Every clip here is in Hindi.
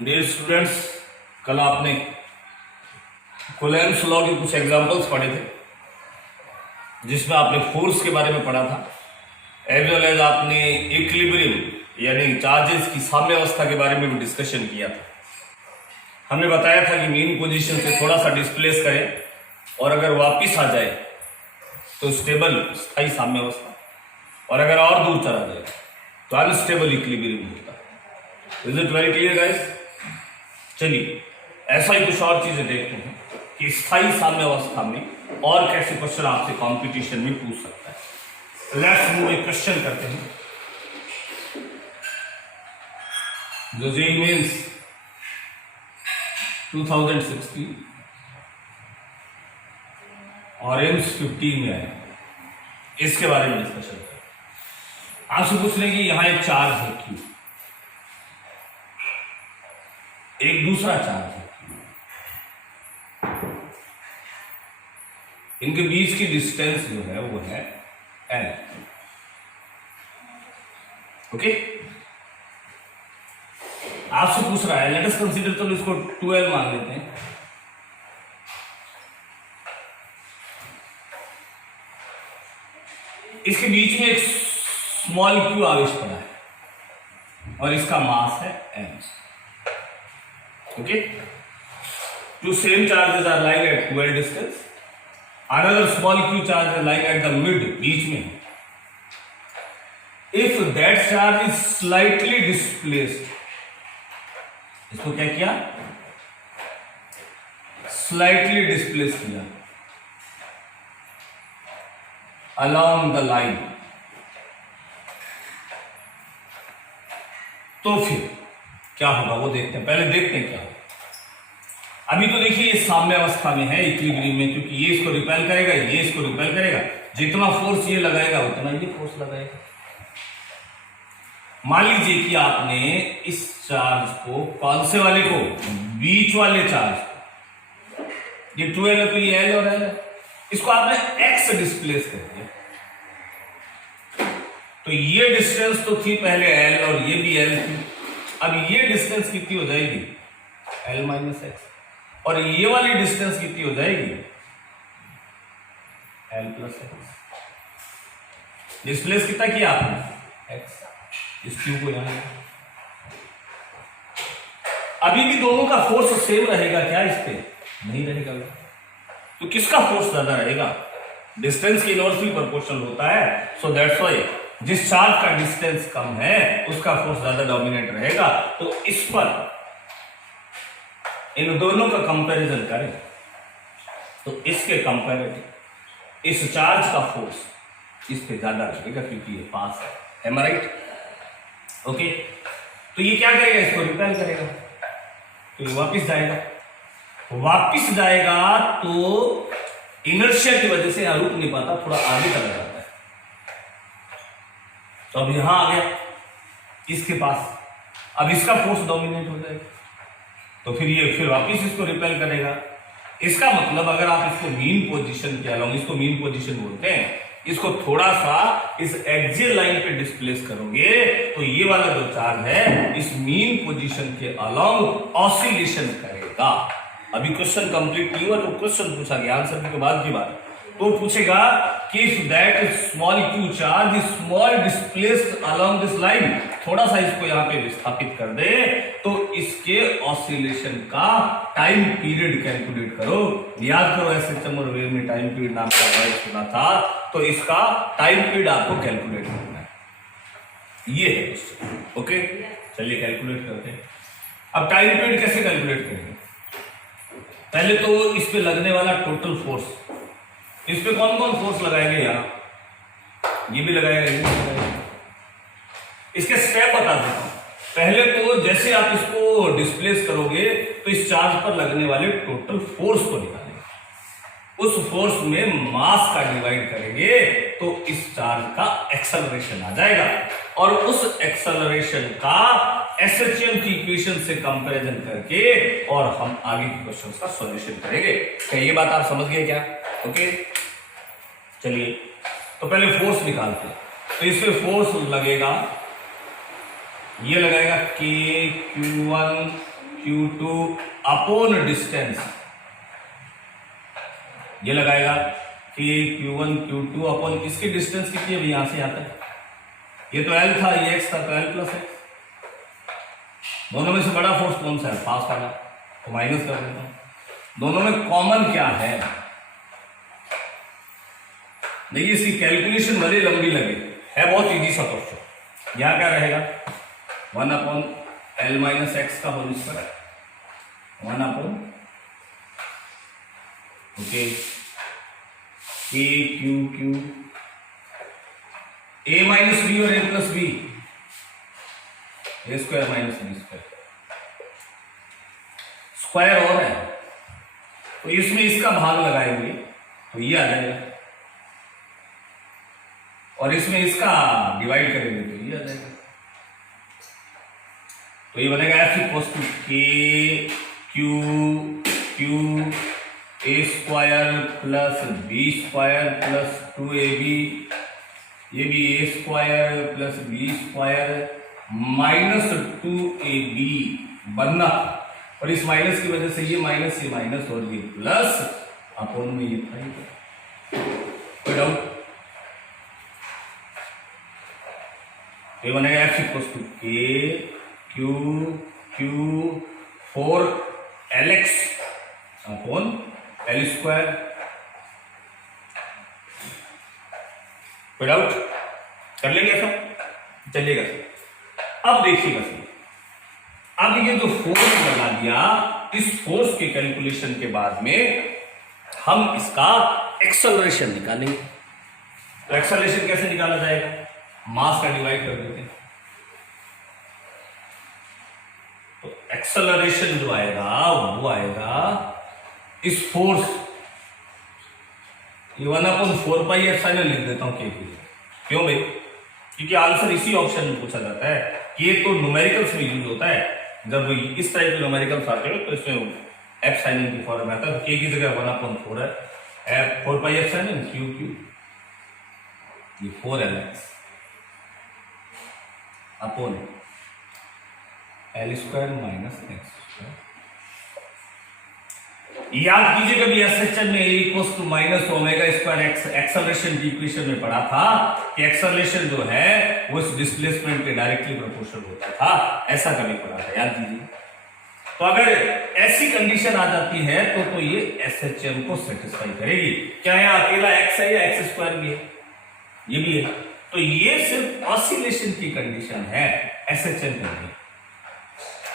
डियर स्टूडेंट्स, कल आपने कूलम्ब्स लॉ के कुछ एग्जांपल्स पढ़े थे जिसमें आपने फोर्स के बारे में पढ़ा था, एज वेल एज आपने इक्विलिब्रियम यानी चार्जेस की साम्यावस्था के बारे में भी डिस्कशन किया था। हमने बताया था कि मीन पोजीशन से थोड़ा सा डिस्प्लेस करें और अगर वापिस आ जाए तो स्टेबल स्थायी साम्यावस्था, और अगर और दूर चला जाए तो अनस्टेबल इक्विलिब्रियम होता है। Is it very clear guys? चलिए ऐसा ही कुछ और चीजें देखते हैं कि स्थायी साम्यावस्था में और कैसे क्वेश्चन आपसे कंपटीशन में पूछ सकता है। लेट्स मूव एक क्वेश्चन करते हैं जो जेईई मेंस 2016 और एम्स 15 में आया, इसके बारे में डिस्कशन करें। आपसे पूछ रहे हैं कि यहां एक चार्ज है क्यू, एक दूसरा चार्ज है, इनके बीच की डिस्टेंस जो है वो है एल। ओके, आपसे पूछ रहा है, लेट अस कंसीडर, तो इसको 2L मान लेते हैं। इसके बीच में एक स्मॉल क्यू आवेश पड़ा है और इसका मास है m। Okay, two same charges are lying at 2L distance. Another small q charge is lying at the mid, बीच में. If that charge is slightly displaced, इसको क्या किया? Slightly displaced किया along the line, तो फिर क्या होगा वो देखते हैं। पहले देखते हैं क्या होगा। अभी तो देखिए ये साम्यावस्था में है, इक्विलिब्रियम में, क्योंकि ये इसको रिपेल करेगा, ये इसको रिपेल करेगा, जितना फोर्स ये लगाएगा उतना ये फोर्स लगाएगा। मान लीजिए कि आपने इस चार्ज को, कौन से वाले को, बीच वाले चार्ज को, ये 2L है तो ये L और L है, इसको आपने x डिस्प्लेस कर दिया, तो ये डिस्टेंस तो थी पहले L और ये भी L थी। अब ये डिस्टेंस कितनी हो जाएगी? L माइनस एक्स, और ये वाली डिस्टेंस कितनी हो जाएगी? L plus x. डिस्प्लेस कितना किया आपने? x। इस क्यू को यहां, अभी भी दोनों का फोर्स सेम रहेगा क्या? इस पे नहीं रहेगा। तो किसका फोर्स ज्यादा रहेगा? डिस्टेंस की इनवर्सली प्रोपोर्शनल होता है, सो दैट्स व्हाई जिस चार्ज का डिस्टेंस कम है उसका फोर्स ज्यादा डोमिनेट रहेगा। तो इस पर इन दोनों का कंपैरिजन करें तो इसके कंपैरेटिव इस चार्ज का फोर्स इस पे ज्यादा रहेगा, क्योंकि ये पास है। एम आई राइट? ओके, तो ये क्या करेगा? इसको रिपेल करेगा, तो ये वापिस जाएगा। वापिस जाएगा तो इनर्शिया की वजह से यहां रुक नहीं पाता, थोड़ा आगे चला जाता है। तो अब यहां आ गया इसके पास, अब इसका फोर्स डोमिनेट हो जाएगा, तो फिर ये फिर वापिस इसको रिपेल करेगा। इसका मतलब अगर आप इसको मीन पोजीशन के अलोंग, इसको मीन पोजीशन बोलते हैं, इसको थोड़ा सा इस एक्सियल लाइन पे डिस्प्लेस करोगे तो ये वाला जो चार्ज है इस मीन पोजीशन के अलोंग ऑसिलेशन करेगा। अभी क्वेश्चन कंप्लीट नहीं हुआ तो क्वेश्चन पूछा गया, आंसर के बाद की बात, तो पूछेगा कि if that small Q charge is small displaced along this line, थोड़ा सा इसको यहां पे विस्थापित कर दे तो इसके ऑसिलेशन का टाइम पीरियड कैलकुलेट करो। याद करो एसएचएम और वेव में टाइम पीरियड नाम का वर्ड सुना था, तो इसका टाइम पीरियड आपको कैलकुलेट करना है। ये है क्वेश्चन। ओके, चलिए कैलकुलेट करते हैं। अब टाइम पीरियड कैसे कैलकुलेट करेंगे? पहले तो इस पे लगने वाला टोटल फोर्स, इस पे कौन कौन फोर्स लगाएंगे? यहां ये भी लगाएगा, ये भी लगाएगा। इसके स्टेप बता देता हूं। पहले तो जैसे आप इसको डिस्प्लेस करोगे तो इस चार्ज पर लगने वाले टोटल फोर्स को निकालेंगे, उस फोर्स में मास का डिवाइड करेंगे तो इस चार्ज का एक्सेलरेशन आ जाएगा, और उस एक्सेलरेशन का एसएचएम की इक्वेशन से कंपैरिजन करके और हम आगे के क्वेश्चंस का सॉल्यूशन करेंगे। क्या ये बात आप समझ गए क्या? ओके, चलिए तो पहले फोर्स निकालते हैं। तो इसमें फोर्स लगेगा, ये लगाएगा K Q1 Q2 upon distance, ये लगाएगा कि Q1 Q2 अपॉन इसकी डिस्टेंस कितनी है यहां से यहां तक, ये तो L था, ये X था, तो L प्लस X। दोनों में से बड़ा फोर्स कौन सा है, पास वाला, तो माइनस कर देता हूं। दोनों में कॉमन क्या है, देखिए इसकी कैलकुलेशन भले लंबी लगे, है बहुत इजी सा क्वेश्चन। यहां क्या रहेगा, 1 अपॉन L माइनस एक्स का whole square, 1 upon okay A Q A minus B और A plus B, A square minus B square, square और है तो इसमें इसका भाग लगाएंगे तो ये आ जाएगा, और इसमें इसका डिवाइड करेंगे तो ये आ जाएगा, तो ये बनेगा F equals to k q a square plus b square plus 2ab, ये भी a square plus b square minus 2ab बनना, और इस माइनस की वजह से ये माइनस और ये प्लस अपॉन में ये था, कोई डाउट, ये बनेगा F equals to k Q 4LX upon L square, कोई डाउट, कर लेंगे सब, चलिएगा। अब देखिएगा सर, अब ये जो फोर्स लगा दिया, इस फोर्स के कैलकुलेशन के बाद में हम इसका एक्सेलरेशन निकालेंगे। तो एक्सेलरेशन कैसे निकाला जाएगा, मास का डिवाइड कर देते हैं, तो एक्सेलरेशन जो आएगा वो आएगा इस फोर्स, ये 1/4 पाई एप्सिलॉन लिख देता हूं के, क्यों भाई, क्योंकि आंसर इसी ऑप्शन में पूछा जाता है, ये तो न्यूमेरिकल्स में यूज होता है, जब इस टाइप के न्यूमेरिकल्स आते हो तो इसमें एप्सिलॉन की फॉर्म में आता है, के की जगह 1/4 है, 4 पाई एप्सिलॉन क्यू, ये 4LX upon L square minus X square. याद कीजिए कभी एसएचएम में equals to minus omega square X acceleration की इक्वेशन में पढ़ा था कि एक्सेलरेशन जो है वो इस डिस्प्लेसमेंट के डायरेक्टली प्रोपोर्शनल होता था, ऐसा कभी पढ़ा था, याद कीजिए। तो अगर ऐसी कंडीशन आ जाती है तो ये एसएचएम को सेटिस्फाई करेगी, क्या यहाँ अकेला एक्स है या एक्स स्क्वायर भी है, ये भी है, तो ये सिर्फ ऑसिलेशन की कंडीशन है, एसएचएम की नहीं।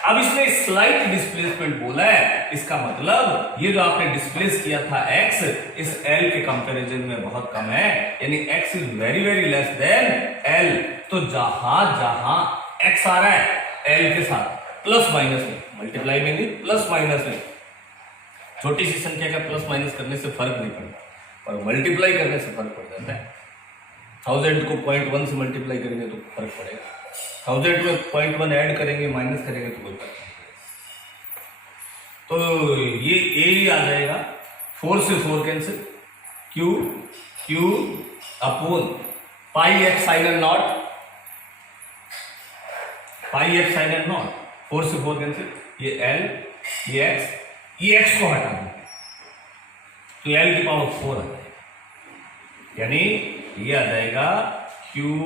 अब इसने स्लाइट डिस्प्लेसमेंट बोला है, इसका मतलब ये जो आपने डिस्प्लेस किया था x इस L के कंपैरिजन में बहुत कम है, यानी x is very very less than L, तो जहां जहां x आ रहा है L के साथ प्लस माइनस में, मल्टीप्लाई में नहीं प्लस माइनस में, छोटी सी संख्या का प्लस माइनस करने से फर्क नहीं पड़ता और मल्टीप्लाई करने से फर्क पड़ जाता है। 1000 को 0.1 से मल्टीप्लाई करेंगे तो फर्क पड़ेगा, 1000 में 0.1 ऐड करेंगे माइनस करेंगे तो कोई फर्क नहीं। तो ये ए ही आ जाएगा, 4 से 4 cancel, Q upon pi X sine naught, pi X sine naught, 4 से 4 कैंसिल, ये एल ये एक्स को हटा देंगे तो एल की पावर 4 आ जाएगा, यानी ये आ जाएगा Q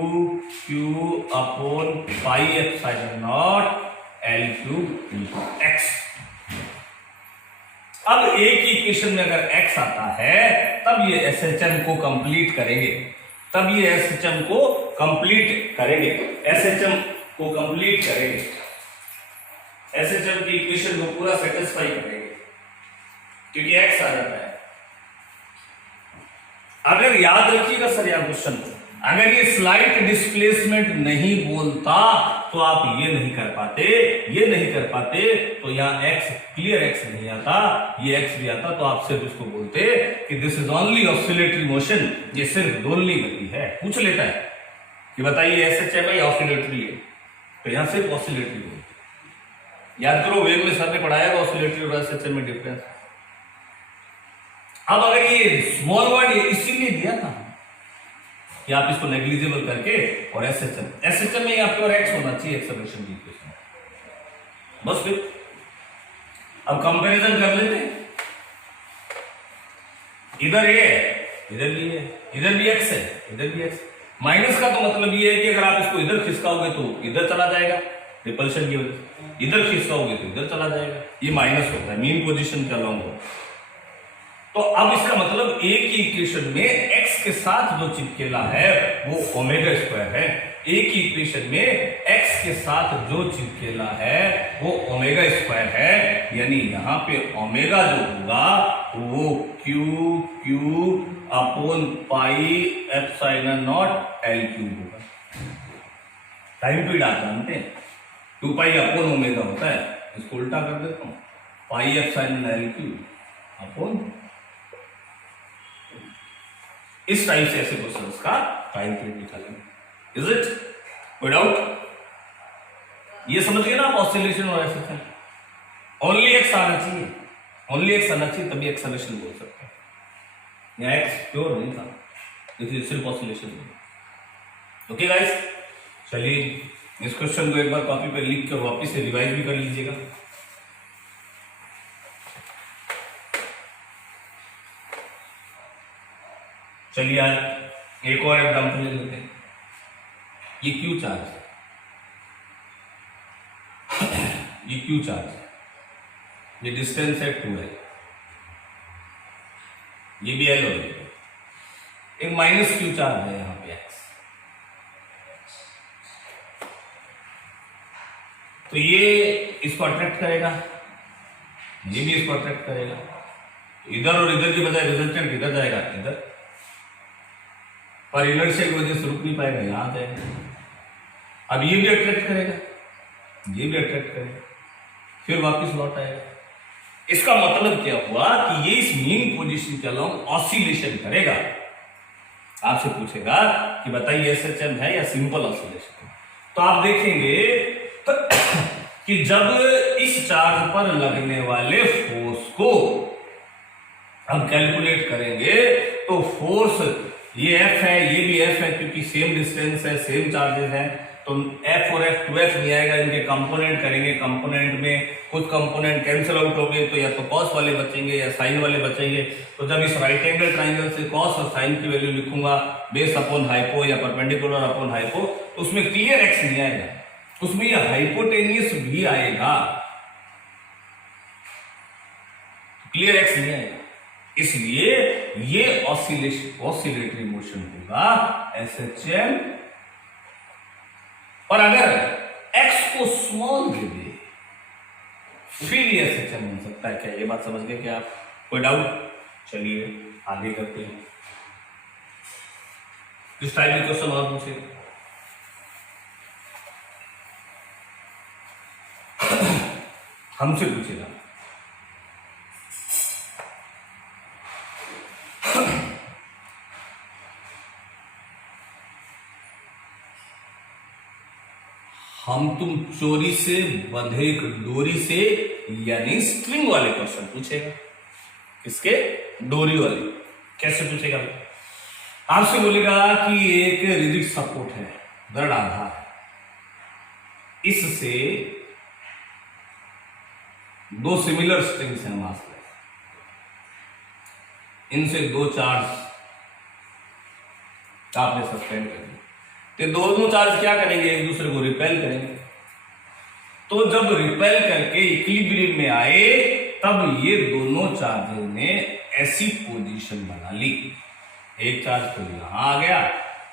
upon pi epsilon not L cube x. अब ए की इक्वेशन में अगर x आता है तब ये एसएचएम को कंप्लीट करेंगे, एसएचएम की इक्वेशन को पूरा सेटिस्फाई करेंगे क्योंकि x आ जाता है। अगर याद रखिएगा सर यह क्वेश्चन को, अगर ये स्लाइट डिस्प्लेसमेंट नहीं बोलता तो आप ये नहीं कर पाते तो यहाँ x क्लियर x नहीं आता, ये x भी आता तो आप सिर्फ उसको बोलते कि this is only oscillatory motion, ये सिर्फ दोलनी गति है। पूछ लेता है कि बताइए एसएचएम है या ऑसिलेटरी है, तो यहाँ सिर्फ ऑसिलेटरी बोलते। याद करो वेग में सर ने पढ़ाया ऑसिलेटरी और एसएचएम में डिफरेंस। अब अगर ये स्मॉल वर्ड इसीलिए दिया था कि आप इसको नेग्लिजिबल करके और एसएचएम में आपके और एक्स होना चाहिए एक्सेलरेशन की इक्वेशन, बस फिर अब कंपैरिजन कर लेते हैं, इधर ए है, इधर भी है, इधर भी एक्स है, इधर भी एक्स। माइनस का तो मतलब ये है कि अगर आप इसको इधर खिसकाओगे तो इधर चला जाएगा रिपल्शन की वजह से, इधर खिसकाओगे तो इधर चला जाएगा, ये माइनस होता है मीन पोजीशन के अलोंग हो। तो अब इसका मतलब ए की इक्वेशन में एक्स के साथ जो चिपकेला है वो ओमेगा स्क्वायर है, ए की इक्वेशन में एक्स के साथ जो चिपकेला है वो ओमेगा स्क्वायर है, यानी यहां पे ओमेगा जो होगा वो Q Q upon pi epsilon naught L cube होगा। टाइम पीरियड आप जानते हैं 2 पाई अपॉन ओमेगा होता है, इसको उल्टा कर देता हूं, pi epsilon L cube upon. इस टाइप से ऐसे क्वेश्चंस का टाइम पीरियड निकालेंगे। इज इट कोई डाउट? ये समझ गए ना आप ऑसिलेशन और एक्सेलेरेशन, ओनली एक्स आना चाहिए, ओनली एक्स आना चाहिए तभी एक्सेलेरेशन बोल सकते हैं। यहाँ एक्स प्योर नहीं था, इसलिए सिर्फ ऑसिलेशन। ओके गाइस, चलिए इस क्वेश्चन को एक बार कॉपी पे लिख कर वापस से रिवाइज भी कर लीजिएगा। चलिए आज एक और एग्जांपल ले लेते हैं। ये क्यू चार्ज है, ये क्यू चार्ज है, ये डिस्टेंस है 2l, ये भी l हो गया, एक माइनस क्यू चार्ज है यहां पे x। तो ये इसको अट्रैक्ट करेगा, ये भी इसको अट्रैक्ट करेगा, इधर और इधर की बजाय रिजल्टेंट किधर जाएगा? इधर, पर इनर्शिया की वजह से रुक नहीं पाएगा, यहां जाएगा। अब ये भी अट्रैक्ट करेगा, ये भी अट्रैक्ट करेगा, फिर वापस लौट आएगा। इसका मतलब क्या हुआ कि ये इस मीन पोजीशन के अलोंग ऑसिलेशन करेगा। आपसे पूछेगा कि बताइए एसएचएम है या सिंपल ऑसिलेशन? तो आप देखेंगे कि जब इस चार्ज पर लगने वाले फोर्स को हम कैलकुलेट करेंगे तो फोर्स ये F है, ये भी F है, क्योंकि सेम डिस्टेंस है, सेम चार्जेस हैं, तो F और F 2F नहीं आएगा। इनके कंपोनेंट करेंगे, कंपोनेंट में कुछ कंपोनेंट कैंसिल आउट हो गए तो या तो कॉस वाले बचेंगे या साइन वाले बचेंगे। तो जब इस राइट एंगल ट्राइंगल से कॉस और साइन की वैल्यू लिखूंगा बेस अपॉन हाइपो या परपेंडिकुलर अपॉन हाइपो, तो उसमें क्लियर एक्स नहीं आएगा, उसमें यह हाइपोटेनियस भी आएगा, क्लियर एक्स नहीं आएगा। इसलिए ये ऑसिलेटरी मोशन होगा एसएचएम। और अगर एक्स को स्मॉल दे दे फिर ये एसएचएम बन सकता है। क्या ये बात समझ गए क्या आप? कोई डाउट? चलिए आगे करते हैं। किस टाइप के क्वेश्चन और पूछे? हमसे पूछेगा। हम तुम चोरी से बंधे एक डोरी से, यानी स्ट्रिंग वाले क्वेश्चन पूछेगा। किसके? डोरी वाले। कैसे पूछेगा? आपसे बोलेगा कि एक रिजिड सपोर्ट है, दृढ़ आधार है, इससे दो सिमिलर स्ट्रिंग्स हैं मासलेस, इनसे दो चार्ज आपने सस्पेंड कर दिया, तो दोनों चार्ज क्या करेंगे? एक दूसरे को रिपेल करेंगे। तो जब रिपेल करके इक्विलिब्रियम में आए तब ये दोनों चार्जेस ने ऐसी पोजीशन बना ली, एक चार्ज तो यहां आ गया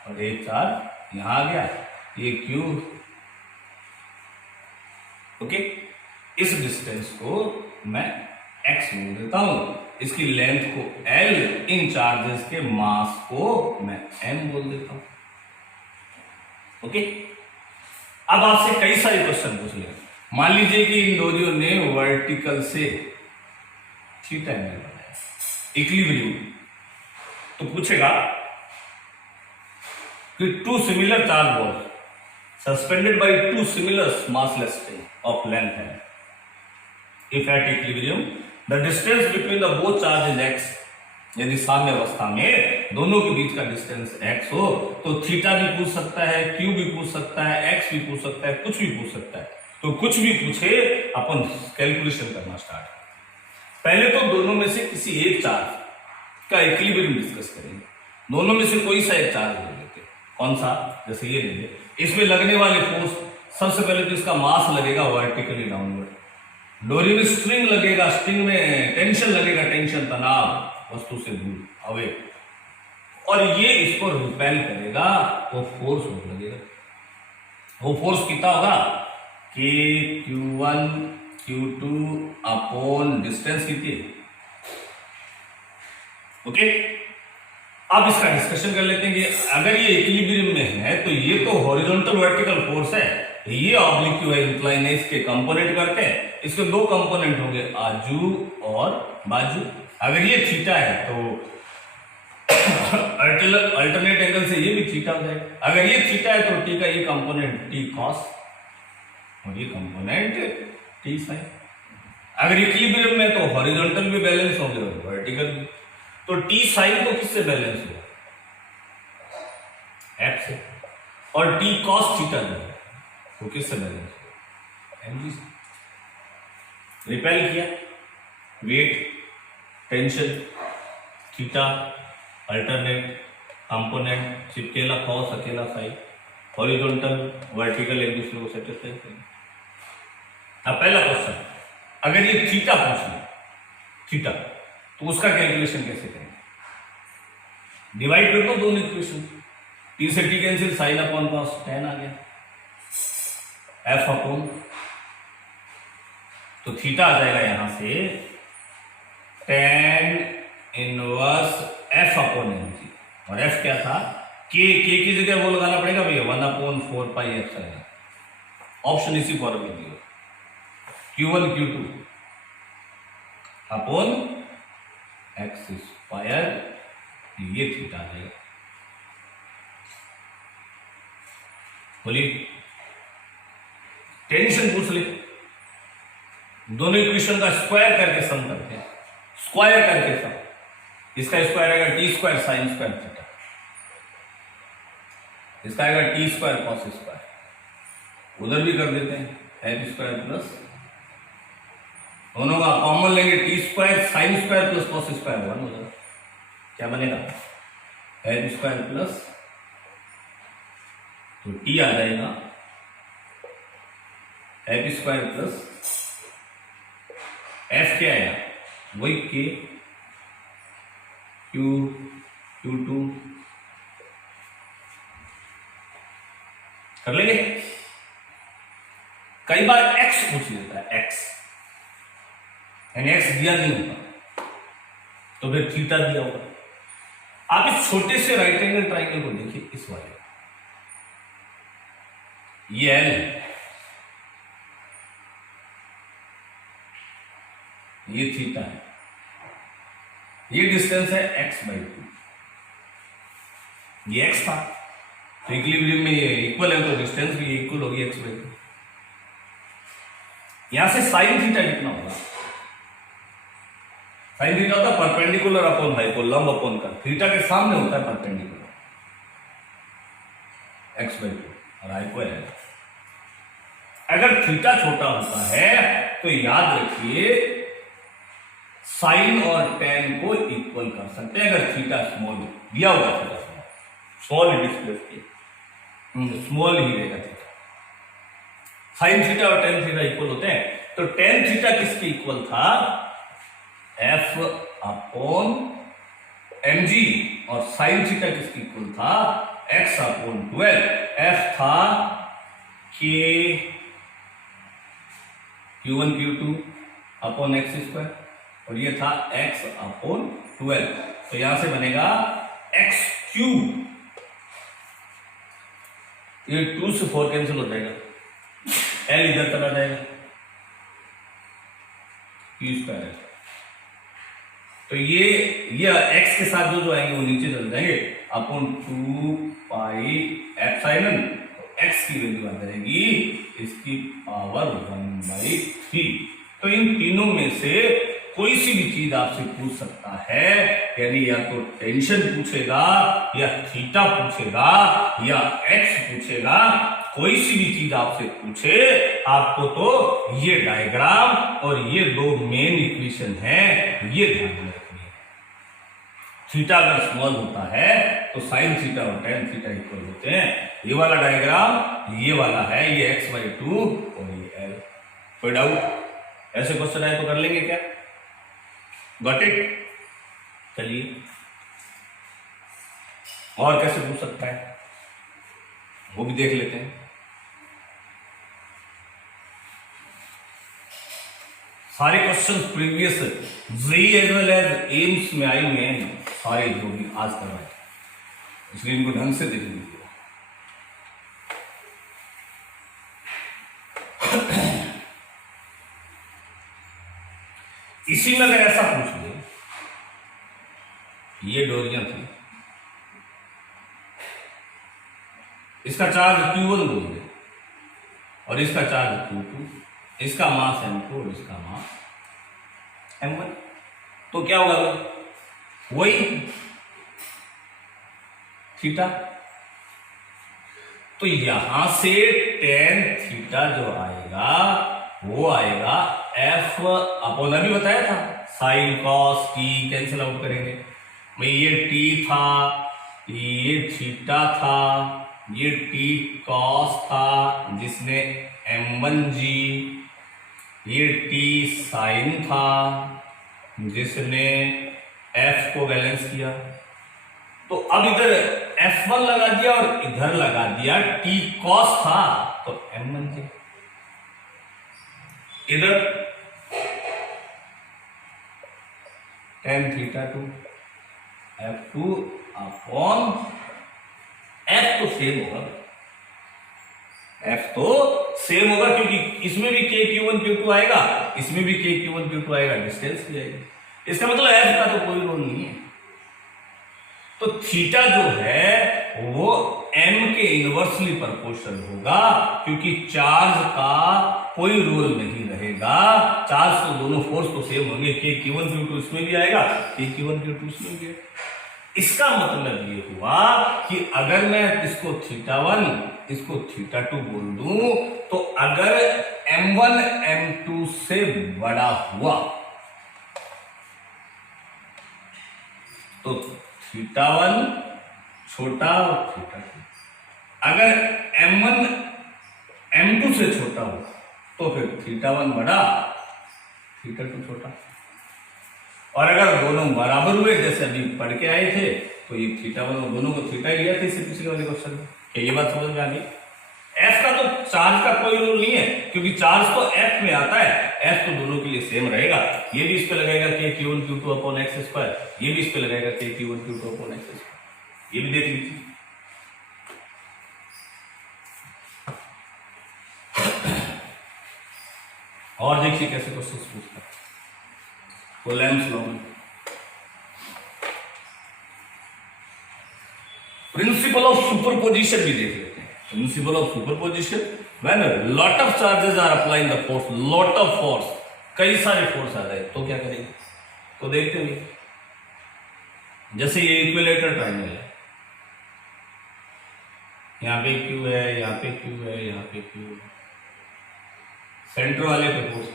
और एक चार्ज यहां आ गया, ये क्यू। ओके, इस डिस्टेंस को मैं x बोल देता हूं, इसकी लेंथ को l, इन चार्जेस के मास को मैं m बोल देता हूं। ओके, अब आपसे कई सारे क्वेश्चन पूछ ले। मान लीजिए कि इन डोरियों ने वर्टिकल से थीटा एंगल बनाया, इक्विलिब्रियम, तो पूछेगा कि two similar charge ball suspended by two similar massless string of length है, if at equilibrium the distance between the both charges is x, यदि साम्य अवस्था में दोनों के बीच का डिस्टेंस x हो तो थीटा भी पूछ सकता है, q भी पूछ सकता है, x भी पूछ सकता है, कुछ भी पूछ सकता है। तो कुछ भी पूछे अपन कैलकुलेशन करना स्टार्ट। पहले तो दोनों में से किसी एक चार्ज का इक्विलिब्रियम डिस्कस करेंगे। दोनों में से कोई सा एक चार्ज ले लेते हैं। कौन सा? जैसे ये लेंगे, इसमें लगने वाले फोर्स, सबसे पहले तो इसका मास लगेगा वर्टिकली डाउनवर्ड, डोरी में स्ट्रिंग लगेगा, स्ट्रिंग में टेंशन लगेगा, टेंशन तनाव वस्तु से दूर अवे, और ये इसको रिपेल करेगा, वो फोर्स लगेगा। वो फोर्स कितना होगा कि Q1 Q2 अपॉन डिस्टेंस कितनी है। ओके, अब इसका डिस्कशन कर लेते हैं कि अगर ये इक्विलिब्रियम में है तो ये तो हॉरिजॉन्टल वर्टिकल फोर्स है, ये ऑब्लिक्यू है, इंक्लाइन है, इसके कंपोनेंट करते हैं। इसके दो कंपोनेंट होंगे, आजू और बाजू। अगर ये थीटा है तो अल्टरनेट एंगल से ये भी थीटा हो जाएगा। अगर ये थीटा है तो टी का ये कंपोनेंट टी कॉस और ये कंपोनेंट टी साइन। अगर इक्विलिब्रियम में तो हॉरिजॉन्टल भी बैलेंस होंगे और वर्टिकल भी। तो टी साइन तो किससे बैलेंस हुआ? एफ से। और टी कॉस थीटा जो है वो किससे बैलेंस हुआ? एम जी से। रिपेल किया, weight, tension, theta, alternate, component, चिपकेला कॉस, अकेला साइन, हॉरिजॉन्टल, वर्टिकल, एक दूसरे को सेटिस्फाई करेंगे। अब पहला क्वेश्चन, अगर ये थीटा पूछ ले, थीटा, तो उसका कैलकुलेशन कैसे करेंगे? डिवाइड कर दो दोनों इक्वेशन, टी से T cancel, sine upon cos, tan आ गया, एफ अपॉन, तो थीटा आ जाएगा यहां से tan inverse F upon M G. और एफ क्या था? के की जगह वो लगाना पड़ेगा भैया, 1/4 पाई एप्सिलॉन। ऑप्शन इसी फॉर्म में दिया, Q1 Q2 upon x square, ये थीटा आ जाएगा। बोलिए, टेंशन पूछ ले, दोनों इक्वेशन का स्क्वायर करके सम करते हैं, स्क्वायर करके सम। इसका स्क्वायर आएगा T square sine square theta, इसका आएगा टी स्क्वायर कॉस स्क्वायर, उधर भी कर देते हैं, एच स्क्वायर प्लस, दोनों का कॉमन लेंगे, T square sine square plus cos square 1 हो जाएगा। क्या बनेगा? एच स्क्वायर प्लस, तो टी आ जाएगा एच स्क्वायर प्लस एफ, क्या आएगा? वही के Q2 कर लेंगे। कई बार x पूछ लेता है, x यानी x दिया नहीं होता तो फिर थीटा दिया होगा। आप इस छोटे से राइट एंगल ट्राइंगल को देखिए, इस वाले, ये L, ये थीटा है, ये डिस्टेंस है x/2, ये x था, तो इक्विलिब्रियम में ये इक्वल है तो डिस्टेंस भी इक्वल होगी x/2। यहां से साइन थीटा कितना होगा? साइन थीटा होता है परपेंडिकुलर अपॉन हाइपो, लंब अपॉन कर्व। थीटा के सामने होता है परपेंडिकुलर, x/2 और हाइपो है। अगर थीटा छोटा होता है तो याद रखिए साइन और टेन को इक्वल कर सकते हैं। अगर थीटा स्मॉल दिया होगा, थीटा स्मॉल डिस्प्लेस किया, स्मॉल ही रहेगा थीटा। साइन थीटा और टेन थीटा इक्वल होते हैं, तो टेन थीटा किसके इक्वल था? एफ अपॉन एम जी, और साइन थीटा किसके इक्वल था? X upon 12। एफ था के Q1 Q2 upon x square, और ये था x अपॉन 12। तो यहां से बनेगा x³, ये 2 से 4 कैंसिल हो जाएगा, l इधर चला जाएगा, q² है। तो ये x के साथ जो आएंगे वो नीचे चल जाएंगे, अपॉन 2 पाई एप्सिलॉन, x की वैल्यू आ जाएगी इसकी पावर 1/3। तो इन तीनों में से कोई सी भी चीज आपसे पूछ सकता है, यानी या तो टेंशन पूछेगा, या थीटा पूछेगा, या एक्स पूछेगा, कोई सी भी चीज आपसे पूछे, आपको तो ये डायग्राम और ये दो मेन इक्वेशन है, ये ध्यान में रखनी है। थीटा अगर स्मॉल होता है तो साइन थीटा और टेन थीटा इक्वल होते हैं। ये वाला डायग्राम ये वाला है, ये x/2 और ये l। कोई डाउट? ऐसे क्वेश्चन आए तो कर लेंगे क्या? Got it? चलिए, और कैसे पूछ सकता है वो भी देख लेते हैं। सारे question previous JEE as well as AIIMS में आए हुए हैं, सारे जो भी आज कर रहे हैं, इसलिए इनको ढंग से देख लीजिए। इसी में अगर ऐसा पूछ ले, ये डोरियां थी, इसका चार्ज Q1 बोल दे और इसका चार्ज Q2, इसका मास M2 और इसका मास M1, तो क्या होगा? वही थीटा। तो यहां से टेन थीटा जो आएगा वो आएगा F अपॉन, अभी बताया था sine cos T, cancel out करेंगे भाई। ये टी था, ये थीटा था, ये टी कॉस था जिसने M1G, ये टी साइन था जिसने F को बैलेंस किया। तो अब इधर F1 लगा दिया और इधर लगा दिया टी कॉस था तो M1G। इधर tan theta two F2 upon F तो सेम होगा, F तो सेम होगा क्योंकि इसमें भी KQ1 Q2 आएगा, इसमें भी KQ1 Q2 आएगा, डिस्टेंस भी आएगी। इसका मतलब F का तो कोई रोल नहीं है। तो थीटा जो है वो M के इनवर्सली प्रोपोर्शनल होगा क्योंकि चार्ज का कोई रोल नहीं रहेगा। चार्ज तो दोनों फोर्स तो सेम होंगे, KQ1 Q2 इसमें भी आएगा, KQ1 Q2 इसमें भी आएगा। इसका मतलब ये हुआ कि अगर मैं इसको θ1 इसको θ2 बोल दूं तो अगर M1 M2 से बड़ा हुआ तो θ1 छोटा और θ2, अगर M1 M2 से छोटा हो तो फिर θ1 बड़ा θ2 छोटा। और अगर दोनों बराबर हुए जैसे अभी पढ़ के आए थे तो ये θ1 और दोनों को थीटा ही लिया था इससे पिछले वाले क्वेश्चन में। क्या ये बात समझ में आ गई? F का तो चार्ज का कोई रोल नहीं है क्योंकि चार्ज तो F में आता है, F तो दोनों के लिए सेम रहेगा। ये भी इस पे लगेगा KQ1 Q2 upon x square, ये भी इस पे लगेगा KQ1 Q2 upon x square. ये भी देख लीजिए। और देखिए कैसे क्वेश्चन पूछता है कोलम्ब्स लॉ में। प्रिंसिपल ऑफ सुपरपोजिशन भी देख लेते हैं। Principle of superposition, when lot of charges are applying the force, lot of force, कई सारे फोर्स आ रहे तो क्या करेंगे? तो देखते हैं, जैसे ये इक्विलेटरल ट्रायंगल है, यहां पे Q है, यहां पे Q है, यहां पे Q है, सेंटर वाले पे फोर्स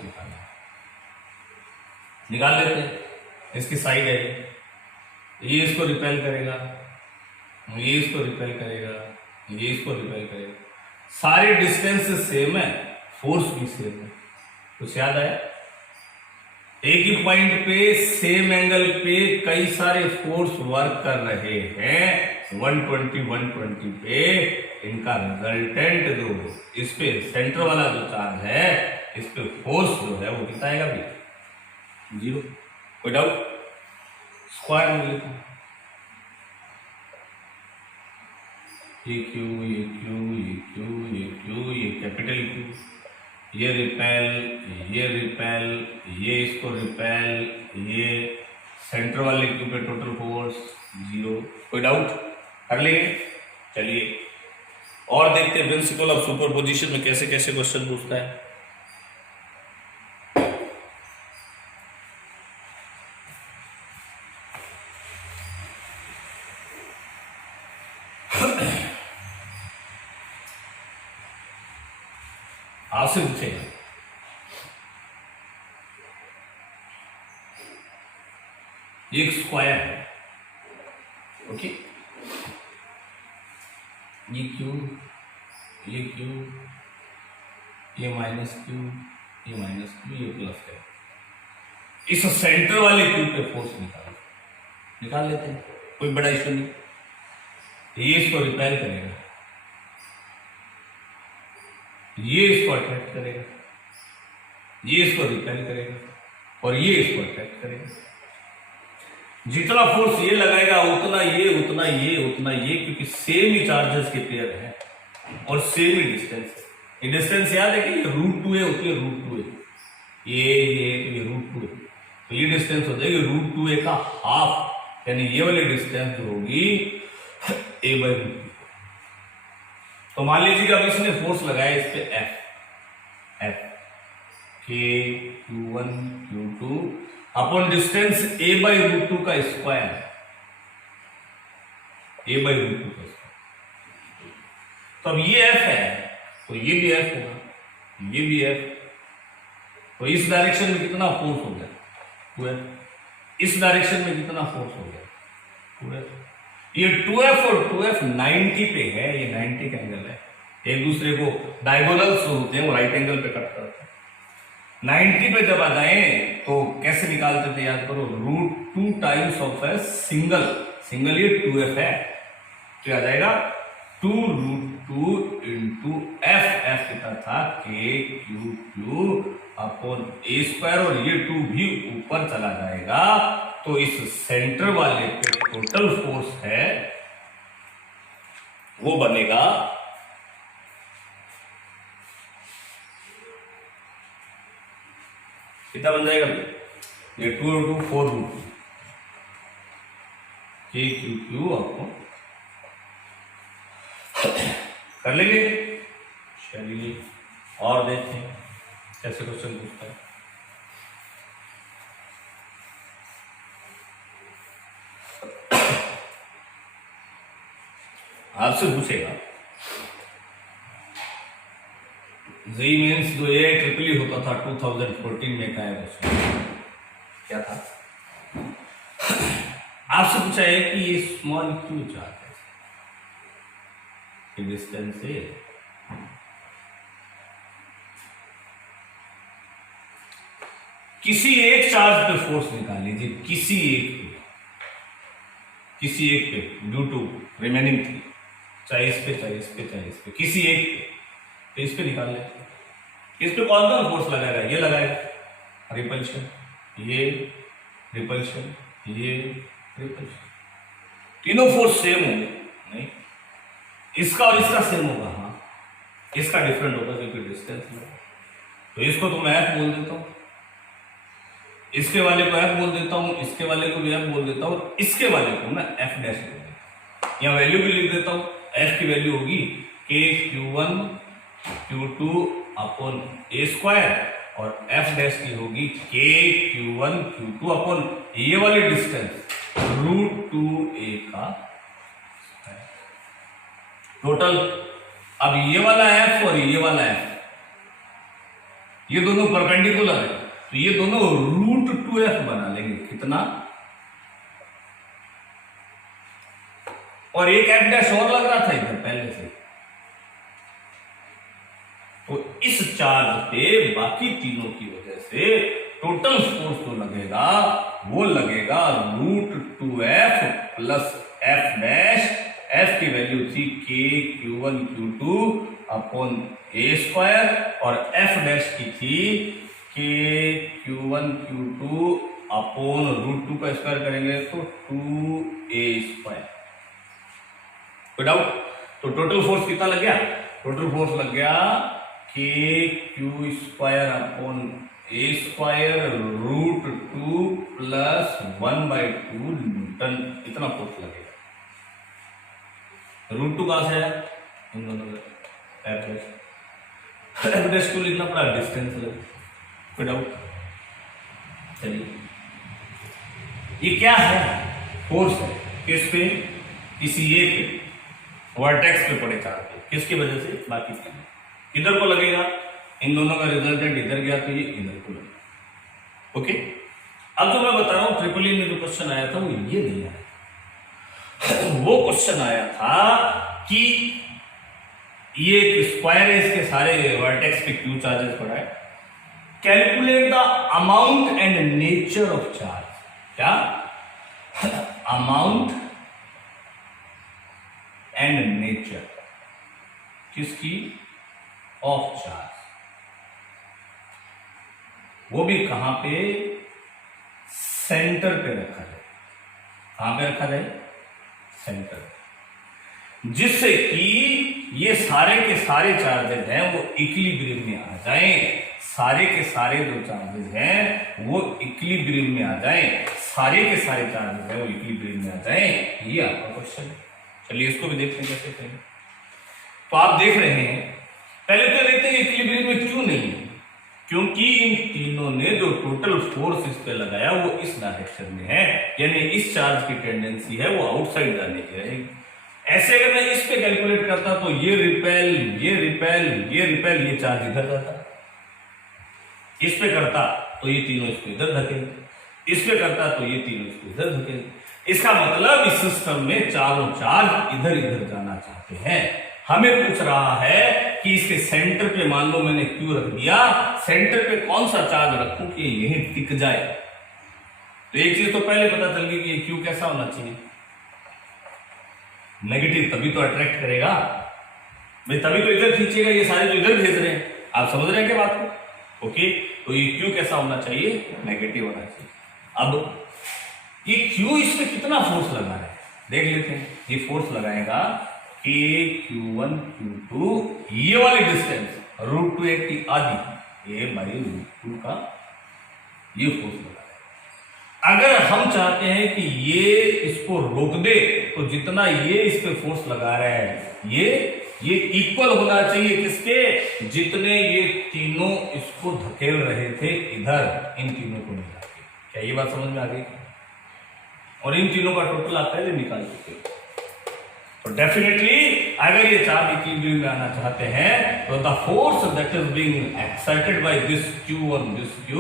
निकाल लेते हैं। इसकी साइड है ये इसको रिपेल करेगा, ये इसको रिपेल करेगा, ये इसको रिपेल करेगा, सारे डिस्टेंस सेम है, फोर्स भी सेम है। कुछ याद आया? एक ही पॉइंट पे सेम एंगल पे कई सारे फोर्स वर्क कर रहे हैं 120 पे, इनका रिजल्टेंट जो इस पे सेंटर वाला जो चार्ज है इस पे फोर्स जो है वो कितना आएगा भी? 0। कोई डाउट? स्क्वायर में लिखो, ये Q, ये Q, ये Q, ये Q, ये कैपिटल Q, ये रिपेल, ये इसको रिपेल, ये सेंटर वाले Q पे टोटल फोर्स 0। कोई डाउट? कर लेंगे। चलिए और देखते हैं प्रिंसिपल ऑफ सुपरपोजिशन में कैसे कैसे क्वेश्चन पूछता है। आपसे पूछेगा एक स्क्वायर है, ओके, ये क्यू, ये क्यू, ये माइनस क्यू, ये माइनस क्यू, ये प्लस है। इस सेंटर वाले क्यू पे फोर्स निकाल लेते हैं, कोई बड़ा इश्यू नहीं। ये इसको रिपेल करेगा, ये इसको अट्रैक्ट करेगा, ये इसको रिपेल करेगा और ये इसको अट्रैक्ट करेगा। जितना फोर्स ये लगाएगा उतना ये, उतना ये, उतना ये, क्योंकि सेम ही चार्जेस के पेयर है और सेम ही डिस्टेंस है। ये डिस्टेंस याद है कि √2 है, होती है √2 ये √2 है, तो ये डिस्टेंस हो जाएगी √2 का हाफ, यानी ये वाली डिस्टेंस जो होगी a/√2। तो मान लीजिए कि अब इसने फोर्स लगाया इस पे F K Q1 Q2 upon distance a/√2 का स्क्वायर, a/√2 का स्क्वायर। तो अब ये F है तो ये भी F होगा, ये भी F, तो इस डायरेक्शन में कितना फोर्स हो गया 2F, इस डायरेक्शन में कितना फोर्स हो गया 2F। ये 2F और 2F 90 पे है, ये 90 का एंगल है, एक दूसरे को डायगोनल्स होते हैं वो राइट एंगल पे कट करते हैं। 90 पे जब आ जाए तो कैसे निकालते थे याद करो, √2 टाइम्स ऑफ ए सिंगल ये 2F है, तो आ जाएगा 2√2 इंटू F कितना था KQQ अपॉन a² और ये 2 भी ऊपर चला जाएगा, तो इस सेंटर वाले पे टोटल फोर्स है वो बनेगा कितना बन जाएगा, ये 2 और 2 4√2 KQQ आपको कर लेंगे। चलिए और देखते हैं कैसे क्वेश्चन पूछता है। आपसे पूछेगा जेई मेंस जो ये ट्रिपल होता था 2014 में का है क्वेश्चन क्या था, आपसे पूछा है कि ये स्मॉल क्यू चार्ज है, डिस्टेंस है किसी एक चार्ज पे फोर्स निकाल लीजिए, किसी एक पे ड्यू टू रिमेनिंग 3, चाहे इस पे चाहे इस पे चाहे इस पे, किसी एक पे, तो इस पे निकाल लेते हैं। इस पे कौन सा फोर्स लगाएगा, ये लगाएगा रिपल्शन, ये रिपल्शन, ये रिपल्शन, तीनों फोर्स सेम होंगे नहीं, इसका और इसका सेम होगा, हाँ इसका डिफरेंट होगा क्योंकि डिस्टेंस में, तो इसको तो मैं F बोल देता हूं, इसके वाले को F बोल देता हूं, इसके वाले को भी F बोल देता हूं, इसके वाले को ना F' बोल देता हूं। यहां वैल्यू भी लिख देता हूं, F की वैल्यू होगी KQ1 Q2 अपॉन a² और F' की होगी KQ1 Q2 अपॉन ये वाली डिस्टेंस √2a का टोटल। अब ये वाला F और ये वाला F ये दोनों परपेंडिकुलर है, तो ये दोनों √2F बना लेंगे, कितना, और एक F' और लग रहा था इधर पहले से, तो इस चार्ज पे बाकी तीनों की वजह से टोटल फोर्स तो लगेगा वो लगेगा √2F प्लस F', F की वैल्यू थी KQ1 Q2 अपॉन a² और F' की थी KQ1 Q2 अपॉन √2 का स्क्वायर करेंगे तो 2a²। कोई डाउट? तो टोटल फोर्स कितना लग गया, टोटल फोर्स लग गया KQ² upon a² √2 plus 1/2 Newton, इतना फोर्स लगेगा। √2 कहां से आया, इन दोनों में F' को लिखना पड़ा, डिस्टेंस लगे। कोई डाउट? चलिए ये क्या है, फोर्स है, किस पे, किसी एक पे वर्टेक्स पे पड़े चार्ज पे, किसकी वजह से, बाकी किधर को लगेगा, इन दोनों का रिजल्टेंट इधर गया तो ये इधर को लगा। ओके, अब जो मैं बता रहा हूं ट्रिपल ई में जो क्वेश्चन आया था वो ये नहीं आया। वो क्वेश्चन आया था कि ये एक स्क्वायर है, इसके सारे वर्टेक्स पे क्यू चार्जेस पड़ा है, calculate the amount and nature of charge. क्या? अमाउंट एंड नेचर किसकी? Of charge. वो भी कहां पे? सेंटर पे रखा जाए। कहां पे रखा जाए? सेंटर, जिससे कि ये सारे के सारे चार्जेस हैं वो इक्विलिब्रियम में आ जाएं। सारे के सारे जो चार्जेस हैं वो इक्विलिब्रियम में आ जाएं। सारे के सारे चार्जेस हैं वो इक्विलिब्रियम में आ जाएं। ये आपका क्वेश्चन है। चलिए इसको भी देखते हैं कैसे करेंगे। तो आप देख रहे हैं, पहले तो देखते हैं इक्विलिब्रियम में क्यों नहीं है। क्योंकि इन तीनों ने जो टोटल फोर्स इस पे लगाया वो इस डायरेक्शन में है, यानी इस चार्ज की टेंडेंसी है वो आउटसाइड जाने की रहेगी। ऐसे अगर मैं इस पे कैलकुलेट करता तो ये रिपेल, ये रिपेल, ये रिपेल, ये चार्ज इधर जाता। इस पे करता तो ये तीनों इसको इधर धकेलते, इस पे करता तो ये तीनों इसको इधर धकेलते। इसका मतलब इस सिस्टम में चारों चार्ज इधर इधर जाना चाहते हैं। हमें पूछ रहा है कि इसके सेंटर पे मान लो मैंने क्यू रख दिया, सेंटर पे कौन सा चार्ज रखूं कि यही टिक जाए। तो एक चीज तो पहले पता चल गई कि क्यू कैसा होना चाहिए, नेगेटिव, तभी तो अट्रैक्ट करेगा भाई, तभी तो इधर खींचेगा। ये सारे जो इधर भेज रहे हैं, आप समझ रहे हैं क्या बात को? ओके, तो ये क्यू कैसा होना चाहिए? नेगेटिव होना चाहिए। अब ये क्यू इस पे कितना फोर्स लगा रहा है देख लेते हैं। ये फोर्स लगाएगा कि Q1 Q2, ये वाली डिस्टेंस √2 की आधी, ये बाई √2 का ये फोर्स लगा है। अगर हम चाहते हैं कि ये इसको रोक दे तो जितना ये इस पे फोर्स लगा रहा है ये इक्वल होना चाहिए किसके? जितने ये तीनों इसको धकेल रहे थे इधर, इन तीनों को मिला के। क्या ये बात समझ में आ गई? और इन तीनों का टोटल आप पहले निकाल चुके हो। तो डेफिनेटली अगर ये चार्ज इक्विलिब्रियम में आना चाहते हैं तो the force that is being exerted by this Q on this Q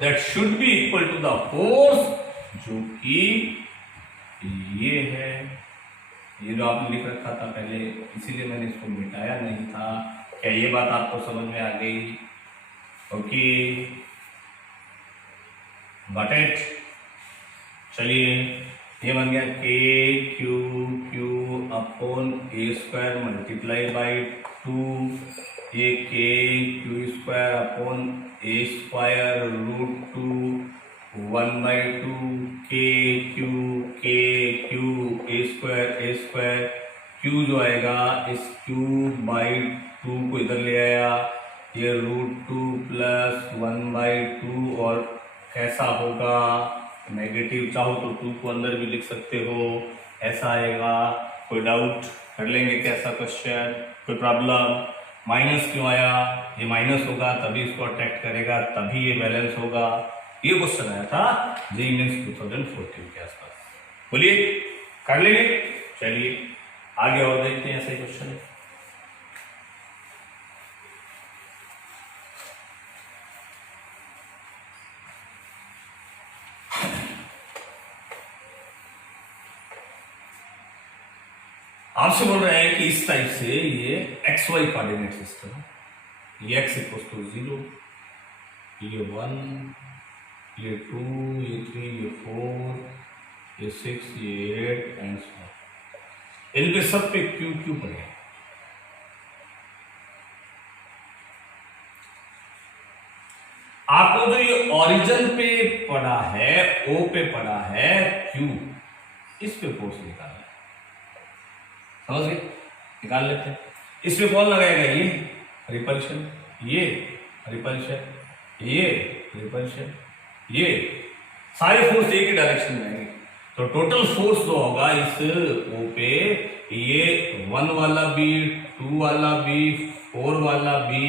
that should be equal to the force जो कि ये है, ये जो आपने लिख रखा था पहले, इसीलिए मैंने इसको मिटाया नहीं था। क्या ये बात आपको समझ में आ गई? Okay, got it. चलिए, ये बन गया KQ upon A² multiply by 2, ये KQ² upon A² √2 1/2 KQ A², Q जो आएगा इस Q/2 को इधर ले आया, ये √2 प्लस 1/2 और कैसा होगा? नेगेटिव। चाहो तो 2 को अंदर भी लिख सकते हो, ऐसा आएगा। कोई डाउट? कर लेंगे कैसा क्वेश्चन? कोई प्रॉब्लम? माइनस क्यों आया? ये माइनस होगा तभी इसको अट्रैक्ट करेगा, तभी ये बैलेंस होगा। ये क्वेश्चन आया था जेईई मेंस 2014 के आसपास। बोलिए, कर लेंगे। चलिए आगे और देखते हैं ऐसे क्वेश्चन। आपसे बोल रहे हैं कि इस टाइप से ये XY कोऑर्डिनेट सिस्टम, ये x = 0, ये 1, ये 2, ये 3, ये 4, ये 6, ये 8 एंड सो ऑन। इनके सब पे Q पड़े। आपको जो ये ओरिजिन पे पड़ा है, O पे पड़ा है Q, इस पे फोर्स निकालना है। समझ गए? निकाल लेते हैं। इस पे कौन लगाएगा? ये रिपल्शन, ये रिपल्शन, ये रिपल्शन, ये सारी फोर्स एक ही डायरेक्शन में आएंगे। तो टोटल फोर्स जो होगा इस O पे, ये 1 वाला भी, 2 वाला भी, 4 वाला भी,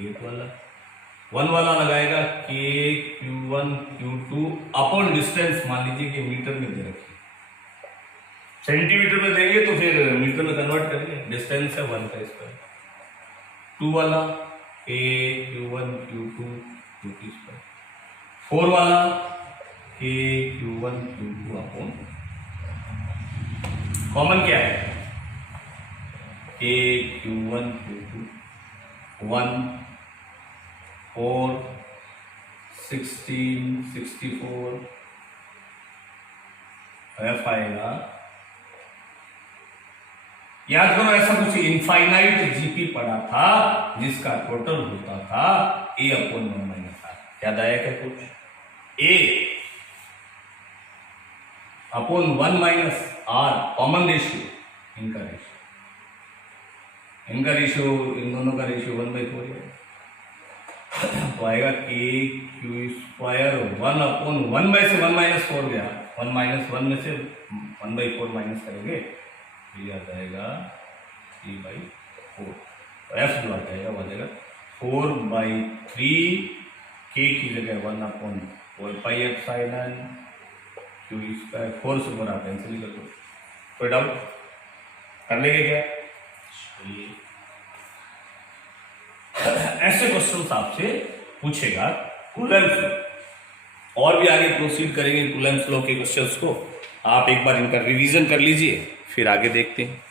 8 वाला। 1 वाला लगाएगा KQ1 Q2 अपॉन डिस्टेंस, मान लीजिए कि मीटर में दे रखिए, सेंटीमीटर में देंगे तो फिर मीटर में कन्वर्ट करेंगे, डिस्टेंस है 1 का स्क्वायर। 2 वाला K Q1 Q2 Q2 square, 4 वाला K Q1 Q2 upon common क्या है K Q1 Q2 1 4 16 64 F आएगा। याद करो ऐसा कुछ इनफाइनाइट जीपी पढ़ा था जिसका टोटल होता था A अपॉन 1 माइनस आर। याद आया क्या कुछ? A upon 1 minus R common ratio, इनका रेशियो इन दोनों का रेशियो 1/4 है। तो आएगा K Q स्क्वायर 1 अपॉन 1 में से 1 माइनस 4 गया, 1 माइनस 1 में से 1/4 माइनस करेंगे तो ये आ जाएगा 3/4। तो F जो आ जाएगा वो आ जाएगा 4/3 K की जगह 1 upon 4 pi epsilon Q square. 4 से 4 आप कैंसिल कर दो। कोई डाउट कर लेंगे क्या? ऐसे क्वेश्चन आपसे पूछेगा कूलम्ब्स लॉ। और भी आगे प्रोसीड करेंगे कूलम्ब्स लॉ के क्वेश्चंस को। आप एक बार इनका रिवीजन कर लीजिए, फिर आगे देखते हैं।